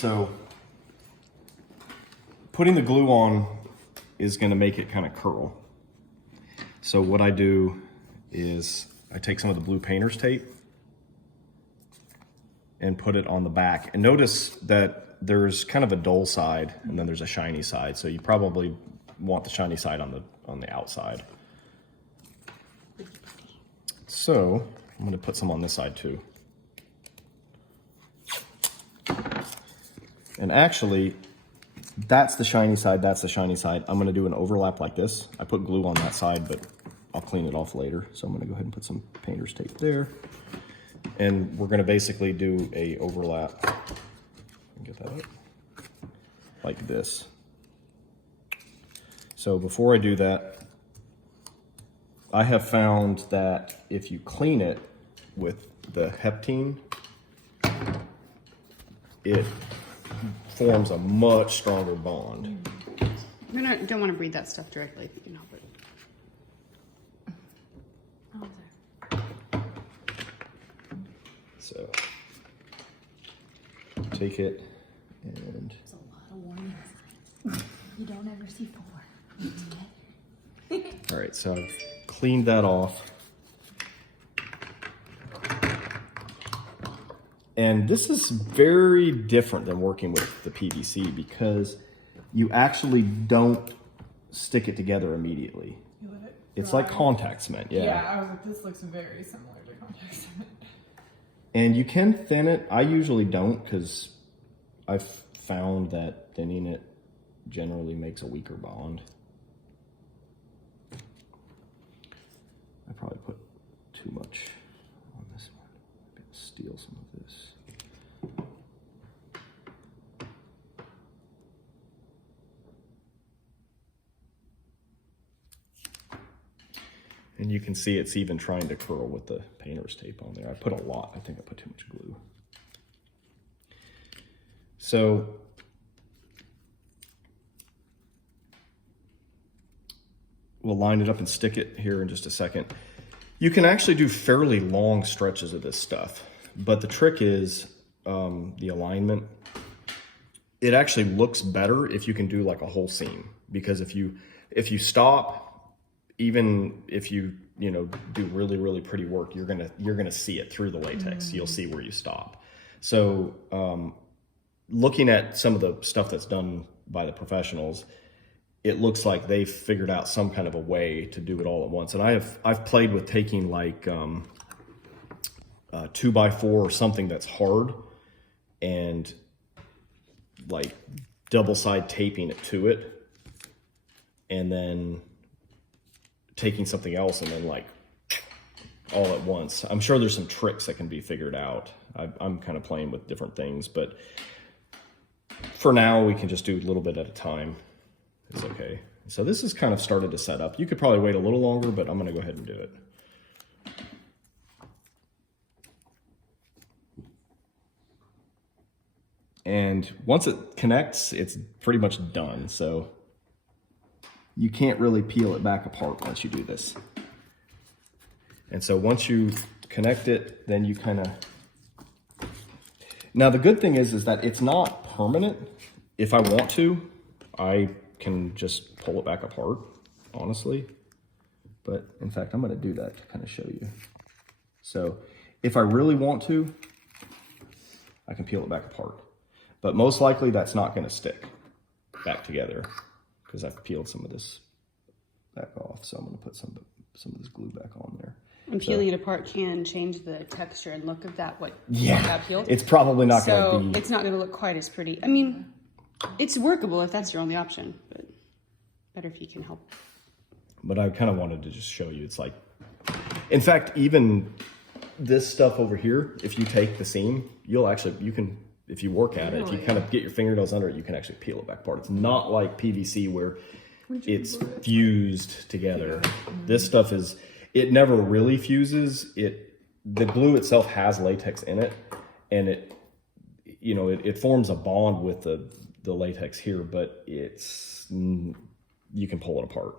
So putting the glue on is going to make it kind of curl. So what I do is I take some of the blue painter's tape and put it on the back. And notice that there's kind of a dull side and then there's a shiny side. So you probably want the shiny side on the outside. So I'm going to put some on this side too. And actually, that's the shiny side, that's the shiny side. I'm gonna do an overlap like this. I put glue on that side, but I'll clean it off later. So I'm gonna go ahead and put some painter's tape there. And we're gonna basically do a overlap. Get that up. Like this. So before I do that, I have found that if you clean it with the heptene, it forms a much stronger bond. You don't want to breathe that stuff directly if you can help it. So take it and There's a lot of warning signs. You don't ever see 4. all right, so I've cleaned that off. And this is very different than working with the PVC because you actually don't stick it together immediately. You let it It's dry. like contact cement, yeah. Yeah, I was like, this looks very similar to contact cement. And you can thin it. I usually don't because I've found that thinning it generally makes a weaker bond. I probably put too much on this one. Maybe I'll steal some of this. And you can see it's even trying to curl with the painter's tape on there. I put a lot. I think I put too much glue. So we'll line it up and stick it here in just a second. You can actually do fairly long stretches of this stuff, but the trick is the alignment. It actually looks better if you can do like a whole seam, because if you stop, even if you do really pretty work, you're gonna see it through the latex. You'll see where you stop. So looking at some of the stuff that's done by the professionals, it looks like they've figured out some kind of a way to do it all at once. And I've played with taking like 2x4 or something that's hard and like double side taping it to it, and then taking something else and then like all at once. I'm sure there's some tricks that can be figured out. I'm kind of playing with different things, but for now we can just do a little bit at a time. It's okay. So this is kind of started to set up. You could probably wait a little longer, but I'm gonna go ahead and do it. And once it connects, it's pretty much done. So you can't really peel it back apart once you do this. And so once you connect it, then you kind of... Now the good thing is that it's not permanent. If I want to, I can just pull it back apart, honestly. But in fact, I'm gonna do that to kind of show you. So if I really want to, I can peel it back apart. But most likely that's not gonna stick back together because I've peeled some of this back off. So I'm gonna put some of this glue back on there. And peeling it apart can change the texture and look of that, what got peeled. It's probably not So gonna be... it's not gonna look quite as pretty. I mean, it's workable if that's your only option, but better if you can help. But I kind of wanted to just show you, it's like, in fact, even this stuff over here, if you take the seam, you can, if you work at it, if you kind of get your fingernails under it, you can actually peel it back apart. It's not like PVC where it's fused together. This stuff is, it never really fuses. The glue itself has latex in it, and it forms a bond with the latex here, but you can pull it apart.